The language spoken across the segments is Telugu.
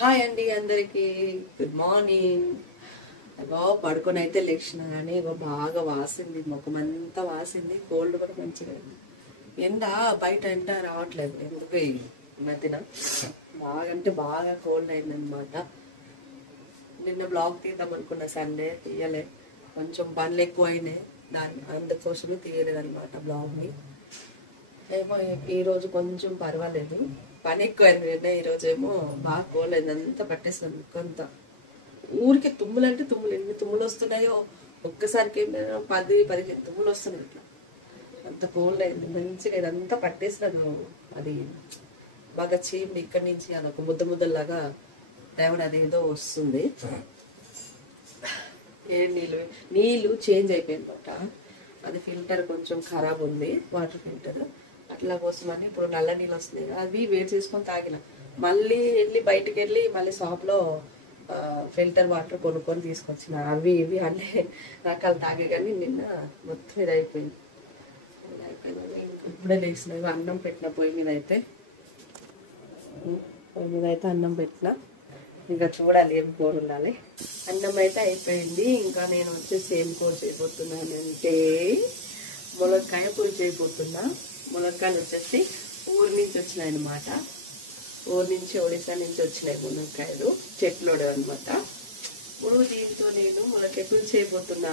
హాయ్ అండి అందరికి గుడ్ మార్నింగ్. ఇగో పడుకొని అయితే లేచిన కానీ ఇగో బాగా వాసింది, ముఖమంతా వాసింది, కోల్డ్ కూడా మంచిగా ఎండ బయట ఎండ రావట్లేదు ఎందుకు ఈ మధ్యన బాగా అంటే బాగా కోల్డ్ అయిందనమాట. నిన్న బ్లాగ్ తీద్దాం అనుకున్న సండే తీయలే, కొంచెం పనులు ఎక్కువ అయినాయి, అందుకోసమే తీయలేదు అనమాట బ్లాగ్ని. ఏమో ఈరోజు కొంచెం పర్వాలేదు, పని ఎక్కువైంది కదా. ఈరోజు ఏమో బాగా కోల్డ్ అయింది, అంతా పట్టేస్తుంది కొంత. ఊరికే తుమ్ములు అంటే తుమ్ములు, ఎన్ని తుమ్ములు వస్తున్నాయో ఒక్కసారికి 10-15 తుమ్ములు వస్తున్నాయి ఇట్లా. అంత కోల్డ్ అయింది మంచిగా, ఇదంతా పట్టేసినాను. అది బాగా చీమ్డి ఇక్కడి నుంచి అదొక ముద్దలాగా తేవడం అదేదో వస్తుంది. ఏ నీళ్ళు చేంజ్ అయిపోయింది అనమాట. అది ఫిల్టర్ కొంచెం ఖరాబ్ ఉంది, వాటర్ ఫిల్టర్. అట్లా కోసమని ఇప్పుడు నల్ల నీళ్ళు వస్తున్నాయి, అవి వేడి చేసుకొని తాగిన. మళ్ళీ బయటకు వెళ్ళి మళ్ళీ షాప్లో ఫిల్టర్ వాటర్ కొనుక్కొని తీసుకొచ్చిన. అవి ఇవి అన్ని రకాలు తాగే కానీ నిన్న మొత్తం ఇది అయిపోయింది. ఇప్పుడే లేచిన అన్నం పెట్టిన పొయ్యి మీద అయితే అన్నం పెట్టిన. ఇంకా చూడాలి ఏం కూర ఉండాలి. అన్నం అయితే అయిపోయింది. ఇంకా నేను వచ్చేసి ఏం కూర చేయబోతున్నాను అంటే ములక్కాయ పులుసు చేయబోతున్నా. ములక్కాయలు వచ్చేసి ఊరి నుంచి వచ్చినాయి అనమాట. ఊరి నుంచి ఒడిశా నుంచి వచ్చినాయి ములక్కాయలు, చెట్లోడే అనమాట. ఇప్పుడు దీంతో నేను ములక్కాయ పులుసు చేయబోతున్నా.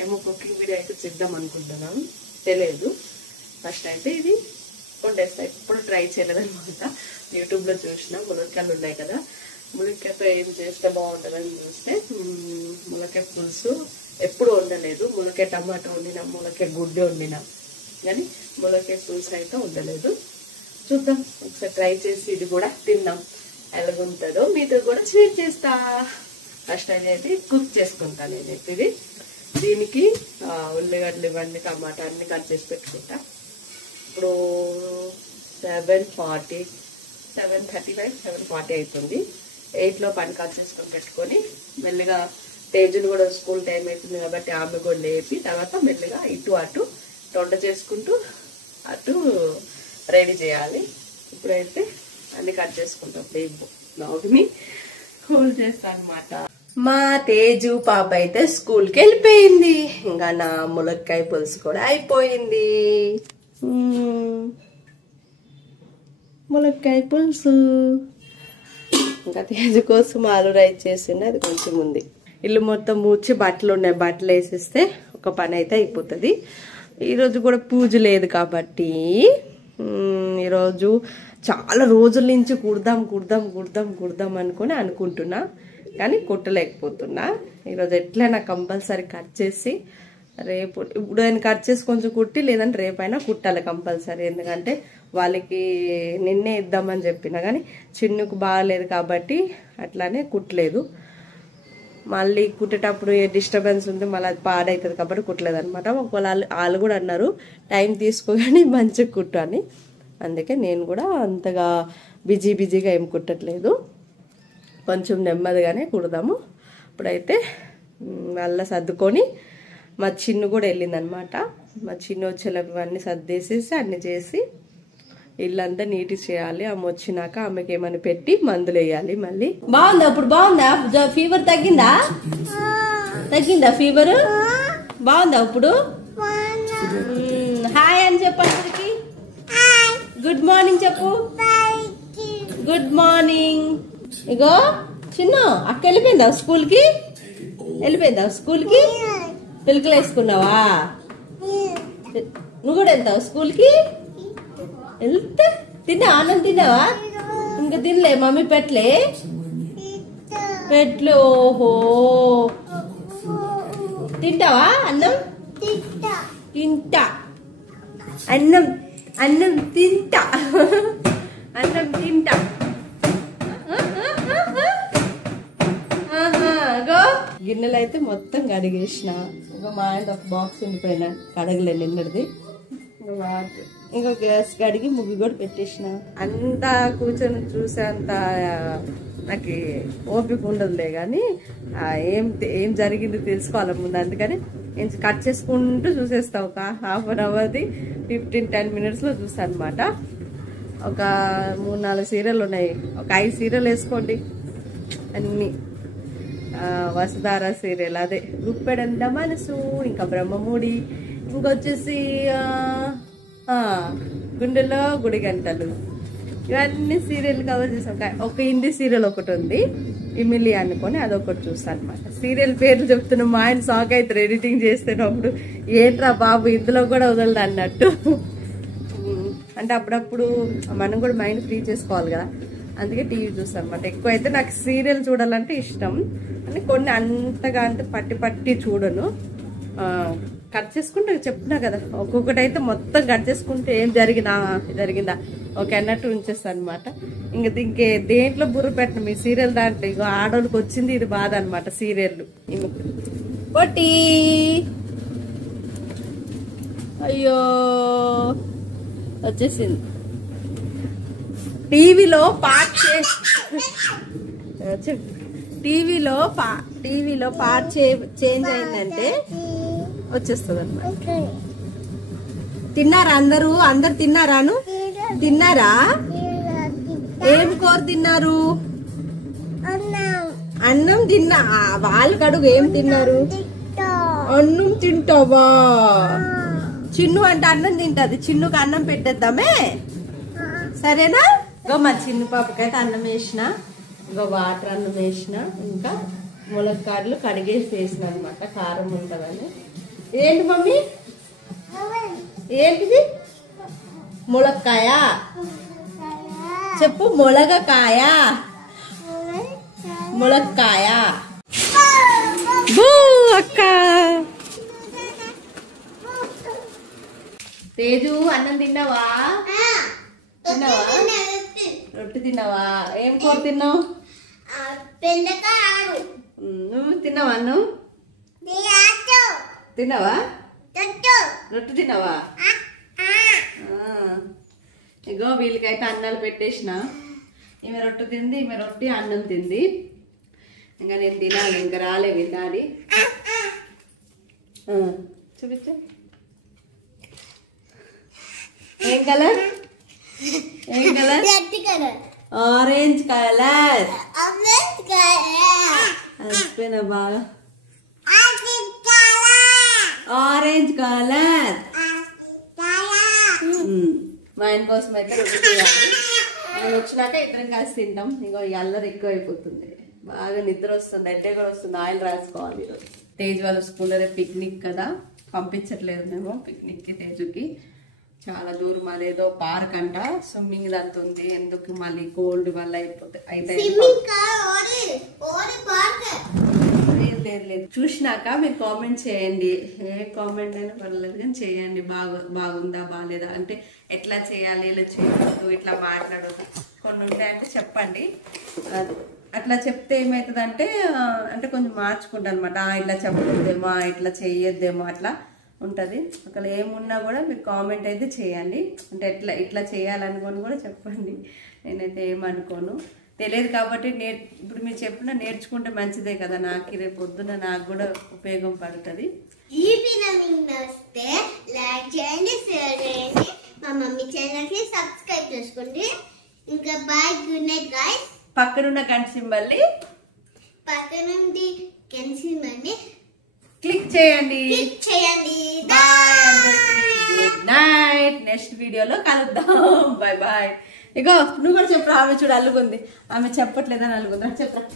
ఏమో కుకింగ్ వీడియో అయితే చేద్దాం అనుకుంటున్నాను, తెలియదు. ఫస్ట్ అయితే ఇది వండేస్తా, ఇప్పుడు ట్రై చేయలేదు అనమాట. యూట్యూబ్లో చూసిన ములక్కాయలు ఉన్నాయి కదా, ములక్కాయతో ఏం చేస్తే బాగుంటుందని చూస్తే ములక్కాయ పులుసు ఎప్పుడు వండలేదు. ములక్కాయ టమాటా వండినా, ములక్కాయ గుడ్డి వండినా, కానీ ములక్కాయ పులుసు అయితే ఉండలేదు. చూద్దాం, ఒకసారి ట్రై చేసి ఇది కూడా తిందాం ఎలాగుంటుందో. మీతో కూడా షేర్ చేస్తా. ఫస్ట్ అయితే కుక్ చేసుకుంటాను నేనైతే ఇది. దీనికి ఉల్లిగడ్డలు ఇవన్నీ టమాటా అన్ని కట్ చేసి పెట్టుకుంటా. ఇప్పుడు 7:35 7:40 అవుతుంది. 8లో పని కట్ చేసుకొని పెట్టుకొని మెల్లిగా తేజుని కూడా స్కూల్ టైం అవుతుంది కాబట్టి ఆమె కూడా లేపి తర్వాత మెల్లిగా ఇటు అటు వంట చేసుకుంటూ అటు రెడీ చేయాలి. ఇప్పుడైతే అన్ని కట్ చేసుకుంటాం. బ్లాగ్ని కూల్ చేస్తాను అనమాట. మా తేజు పాప అయితే స్కూల్కి వెళ్ళిపోయింది. ఇంకా నా ములక్కాయ పులుసు కూడా అయిపోయింది. ములక్కాయ పులుసు ఇంకా తేజు కోసం ఆలు రైస్ చేసిండే, అది కొంచెం ఉంది. ఇల్లు మొత్తం మూచి బట్టలు ఉన్నాయి, బట్టలు వేసేస్తే ఒక పని అయితే అయిపోతుంది. ఈరోజు కూడా పూజ లేదు కాబట్టి ఈరోజు చాలా రోజుల నుంచి కుడదాం అనుకుంటున్నా, కానీ కుట్టలేకపోతున్నా. ఈరోజు ఎట్లయినా కంపల్సరీ కట్ చేసి రేపు, ఇప్పుడు ఆయన కట్ చేసి కొంచెం కుట్టి, లేదంటే రేపైనా కుట్టాలి కంపల్సరీ. ఎందుకంటే వాళ్ళకి నిన్నే ఇద్దామని చెప్పినా కానీ చిన్నుకు బాగాలేదు కాబట్టి అట్లానే కుట్టలేదు. మళ్ళీ కుట్టేటప్పుడు ఏ డిస్టర్బెన్స్ ఉంది, మళ్ళీ అది పాడవుతుంది కాబట్టి కుట్టలేదు అనమాట. ఒకవేళ వాళ్ళు కూడా అన్నారు టైం తీసుకోగానే మంచిగా కుట్టు అని. అందుకే నేను కూడా అంతగా బిజీగా ఏం కుట్టట్లేదు, కొంచెం నెమ్మదిగానే కుడదాము. ఇప్పుడైతే వాళ్ళ సర్దుకొని మా చిన్ను కూడా వెళ్ళిందనమాట. మా చిన్ను వచ్చేలోపు అన్నీ సర్దేసేసి అన్నీ చేసి ఇల్లంతా నీట్ చేయాలి. ఆమె వచ్చినాక ఆమెకి ఏమైనా పెట్టి మందులు వేయాలి. మళ్ళీ బాగుందా? ఇప్పుడు బాగుందా? ఫీవర్ తగ్గిందా? ఫీవర్ బాగుందా ఇప్పుడు? హాయ్ అని చెప్పండి. గుడ్ మార్నింగ్ చెప్పు. Good morning. ఇగో చిన్న అక్క వెళ్ళిపోయిందా స్కూల్కి? స్కూల్కి పిల్లకలు వేసుకున్నావా? నువ్వు కూడా వెళ్తావు స్కూల్కి? వెళ్తే తిన్నావా? అన్నం తిన్నావా? ఇంకా తినలే, మమ్మీ పెట్లే. ఓహో, తింటావా అన్నం? తింటా అన్నం తింటా. గిన్నెలు అయితే మొత్తం కడిగేసిన. ఇంకా మా ఆయన ఒక బాక్స్ ఉండిపోయినా కడగలే నిన్నటిది. ఇంకో గ్యాస్ కడిగి ముగ్గు కూడా పెట్టేసిన. అంతా కూర్చొని చూసేంత నాకు ఓపిక ఉండదులే, కానీ ఏం జరిగింది తెలుసుకోవాలి ముందు. అందుకని నేను కట్ చేసుకుంటూ చూసేస్తా. ఒక హాఫ్ అన్ అవర్ది 15-10 మినిట్స్లో చూస్తాను అనమాట. ఒక 3-4 సీరియల్ ఉన్నాయి, ఒక 5 సీరియల్ వేసుకోండి అన్ని వసుధార సీరియల్, అదే గుప్పెడంత మనసు, ఇంకా బ్రహ్మముడి, ఇంకొచ్చేసి గుండెలో గుడి గంటలు, ఇవన్నీ సీరియల్ కవర్ చేసాం. ఒక హిందీ సీరియల్ ఒకటి ఉంది ఇమిలి అనుకొని, అదొకటి చూస్తాను అనమాట. సీరియల్ పేర్లు చెప్తున్నా మా ఆయన షాక్ అవుతారు ఎడిటింగ్ చేస్తున్నప్పుడు, ఏంట్రా బాబు ఇందులో కూడా వదలదు అన్నట్టు. అంటే అప్పుడప్పుడు మనం కూడా మైండ్ ఫ్రీ చేసుకోవాలి కదా, అందుకే టీవీ చూస్తాను అనమాట. ఎక్కువ అయితే నాకు సీరియల్ చూడాలంటే ఇష్టం, అంటే కొన్ని అంతగా అంటే పట్టి చూడను. కట్ చేసుకుంటే చెప్తున్నా కదా, ఒక్కొక్కటి అయితే మొత్తం కట్ చేసుకుంటే ఏం జరిగిందా ఓకే అన్నట్టు ఉంచేస్తాను అనమాట. ఇంకే దేంట్లో బుర్ర పెట్టను మీ సీరియల్ దాంట్లో. ఇక ఆడోళ్ళకి వచ్చింది ఇది బాధ అనమాట సీరియల్. పొట్టి అయ్యో వచ్చేసింది. టీవీలో పార్ట్ చేంజ్ అయిందంటే వచ్చేస్తుంది అన్నమాట. తిన్నారా అందరూ తిన్నారాను? తిన్నారా? ఏం కూర తిన్నారు? అన్నం తిన్నా. వాళ్ళు కడుగు ఏం తిన్నారు? అన్నం తింటావా? చిన్ను అంటే అన్నం తింటది, చిన్నుకి అన్నం పెట్టేద్దామే సరేనా? ఇంకో మా చిన్న పాపకైతే అన్నం వేసిన, ఇంకో వాటర్ అన్నం వేసిన, ఇంకా ములక్కాడలు కడిగేసి వేసిన అనమాట, కారం ఉంటుందని. ఏంటి మమ్మీ? ఏంటిది? ములక్కాయ చెప్పు. ములగకాయ, ములక్కాయ. అక్క తేజు అన్నం తిన్నావా? రొట్టె తిన్నావా? ఏం కూర తిన్నావు? నువ్వు తిన్నావా? అన్నం తిన్నావా? రొట్టె తిన్నావా? ఇగో వీళ్ళకైతే అన్నాలు పెట్టేసిన. ఈమె రొట్టె తింది, ఈమె రొట్టె అన్నం తింది. ఇంకా నేను తినాలి, ఇంకా రాలే వినాలి. చూపించా. ఏం కలర్? ఏం కలర్? Orange colour. అయిపోయినా బాగా. Orange colour. మా ఆయన కోసం అయితే రొట్టె చేయాలి. ఆయన వచ్చినాక ఇద్దరం కలిసి తింటాం. ఇంకో ఈ అల్లరి ఎక్కువ అయిపోతుంది, బాగా నిద్ర వస్తుంది, హెడ్ఏక్ కూడా వస్తుంది. ఆయిల్ రాసుకోవాలి ఈరోజు. తేజ్ వాళ్ళ స్కూల్లో పిక్నిక్ కదా, పంపించట్లేదు మేము పిక్నిక్కి. తేజుకి చాలా దూరం, అదేదో పార్క్ అంట, స్విమ్మింగ్ అంత ఉంది. ఎందుకు మళ్ళీ కోల్డ్ వల్ల అయితే లేదు. చూసినాక మీరు కామెంట్ చేయండి, ఏ కామెంట్ అయినా పర్లేదు కానీ చేయండి. బాగుందా బాగాలేదా, అంటే ఎట్లా చేయాలి, ఇలా చేయొద్దు, ఇట్లా మాట్లాడొద్దు, కొన్ని ఉంటాయంటే చెప్పండి. అట్లా చెప్తే ఏమవుతుంది అంటే కొంచెం మార్చుకుంటా అనమాట. ఇట్లా చెప్పొద్దేమో, ఇట్లా చేయొద్దేమో, అట్లా ఉంటుంది. అక్కడ ఏమున్నా కూడా మీరు కామెంట్ అయితే చేయండి. అంటే ఇట్లా చేయాలనుకొని కూడా చెప్పండి. నేనైతే ఏమనుకోను, తెలియదు కాబట్టి ఇప్పుడు మీరు చెప్పిన నేర్చుకుంటే మంచిదే కదా, నాకు రేపు పొద్దున నాకు కూడా ఉపయోగం పడుతుంది. ఈ వీడియో మీకు నచ్చితే లైక్ చేయండి, షేర్ చేయండి, మా మమ్మీ ఛానల్ కి సబ్స్క్రైబ్ చేసుకోండి. ఇంకా బాయ్, గుడ్ నైట్ గైస్. పక్కనున్న గంట సింబల్ ని క్లిక్ చేయండి. Bye, good night. నెక్స్ట్ వీడియోలో కలుద్దాం. Bye bye. ఇగో నువ్వు కూడా చెప్పరా. ఆమె చూడు అల్లుగుంది, ఆమె చెప్పట్లేదని అల్లుగుంది. చెప్పరా.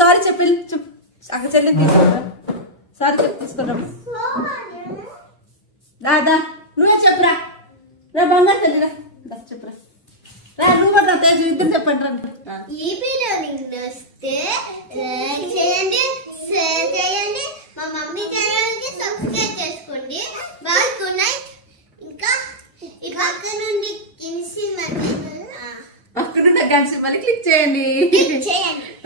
సారీ చెప్పి అక్క చెల్లి తీసుకురా. సారీ చెప్పి తీసుకురా. దాదా నువ్వే చెప్పరా. రా బంగారు చెల్లిరా, చెప్పరా. నువ్వు కూడా తేజు ఇద్దరు చెప్పండి రా. ఈ వీడియో మీకు నచ్చితే లైక్ చేయండి, షేర్ చేయండి, మా మమ్మీ ఛానల్ కి సబ్స్క్రైబ్ చేసుకోండి. Bye, good night. ఇంకా ఈ పక్కనున్న గంట సింబల్ క్లిక్ చేయండి.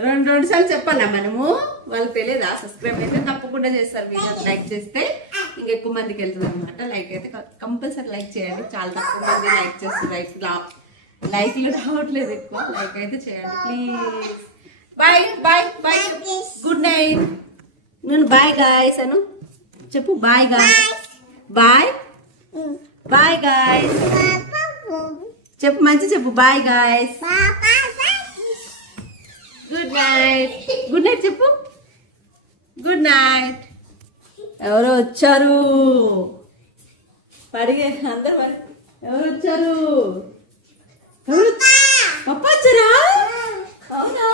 రెండు సార్లు చెప్పాలా మనము, వాళ్ళకి తెలియదా? సబ్స్క్రైబ్ అయితే తప్పకుండా చేస్తారు. వీడియో లైక్ చేస్తే ఇంకెక్కువ మందికి వెళ్తుంది అనమాట. లైక్ అయితే కంపల్సరీ లైక్ చేయండి. చాలా తక్కువ మంది లైక్ చేస్తారు, లైక్లు రావట్లేదు ఎక్కువ. లైక్ అయితే చేయండి please. Bye bye bye. Good night. నేను బాయ్ గాయ్స్ అను చెప్పు. Bye guys. Bye bye guys చెప్పు, మంచి చెప్పు. Bye guys. Night. Good night చెప్పు. Good night. ఎవరో వచ్చారు, పడిగే అందరు ఎవరు వచ్చారు? పప్ప వచ్చారా? అవునా?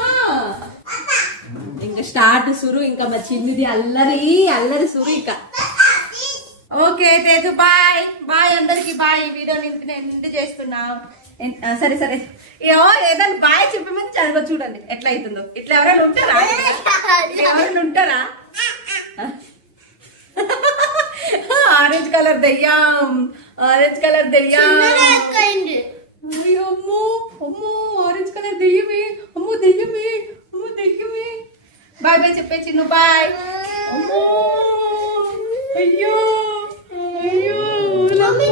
ఇంకా స్టార్ట్ సురు. ఇంకా మా చిన్నిది అల్లరి అల్లరి సురు. ఇంకా ఓకే తేజు బాయ్ బాయ్ అందరికి బాయ్. వీడియో నిండి చేస్తున్నా. సరే సరే ఏదైనా బాయ్ చెప్పే ముందు చదువు చూడండి ఎట్లా అవుతుందో. ఇట్లా ఎవరైనా ఉంటారా? ఎవరైనా ఉంటారా? ఆరెంజ్ కలర్ దెయ్యం, ఆరెంజ్ కలర్ దెయ్యం. అమ్మో అమ్మో ఆరెంజ్ కలర్ దెయ్యమే. అమ్మో దెయ్యమే, అమ్మో దెయ్యమే. బాయ్ బాయ్ చెప్పే చిన్ను బాయ్. అమ్మో అయ్యో అయ్యో మమ్మీ